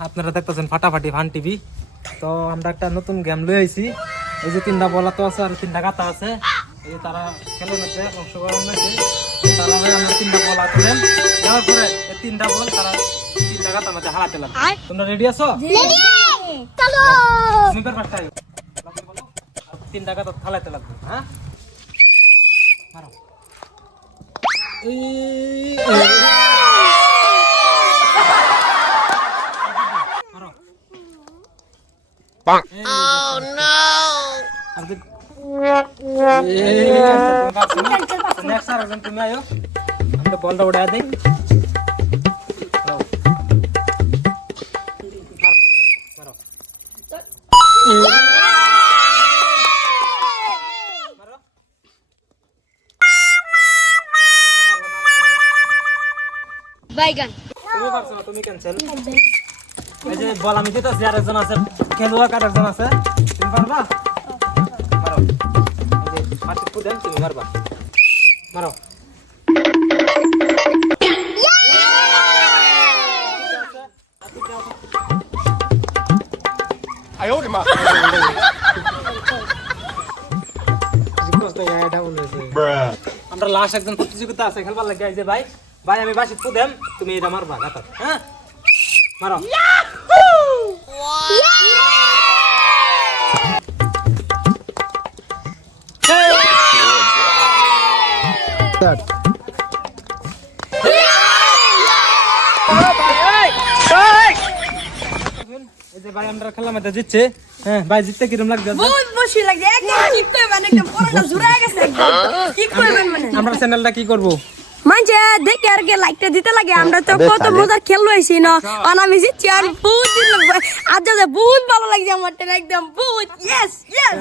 আপনারা দেখতেছেন ফাটাফাটি ফান টিভি। তো আমরা একটা নতুন গেম লই আইছি। এই যে তিনটা বলা তো আছে আর তিনটা গাতা আছে। এই যে তারা খেলে নেছে অংশগ্রহণ নেছে। তারা ভাই আমরা তিনটা বল আনলেন যাওয়ার পরে এই তিনটা বল তারা তিনটা গাতার মধ্যে হারাতে লাগবে তোমরা রেডি আছো? চলো। তুমি পের পাঁচটা তিনটা গাতা থালাইতে লাগবে হ্যাঁ? মারো। এই, এই। মারো আর দিন- এই, আচ্ছা, তুমি আয়ো বলটা উড়ে দেই মারো। মারো। মারো। বাইগান তুমি পারছ না তুমি ক্যান্সেল এই যে বল আমি দিতেছি একজন আছে খেলোয়াড় আর একজন আছে। তুমি পারবা? মারো। এই যে তুমি মারবা। মারো। আমরা লাস্ট একজন প্রতিযোগিতা আছে খেলবার লাগে এই যে ভাই। ভাই আমি বাসি কুদেম তুমি এটা মারবা গাতা হ্যাঁ? মারো। ভাই আমরা জিতছে হ্যাঁ ভাই জিততে কিরম মানে আমরা চ্যানেলটা কি করব মানছে দেখে আর কে লাইকটা দিতে লাগে। আমরা তো কত মজার খেললো আইছি না? আর আমি জিতছি আর বহুত আজ বহুত ভালো লাগছে আমার একদম বহুত। Yes yes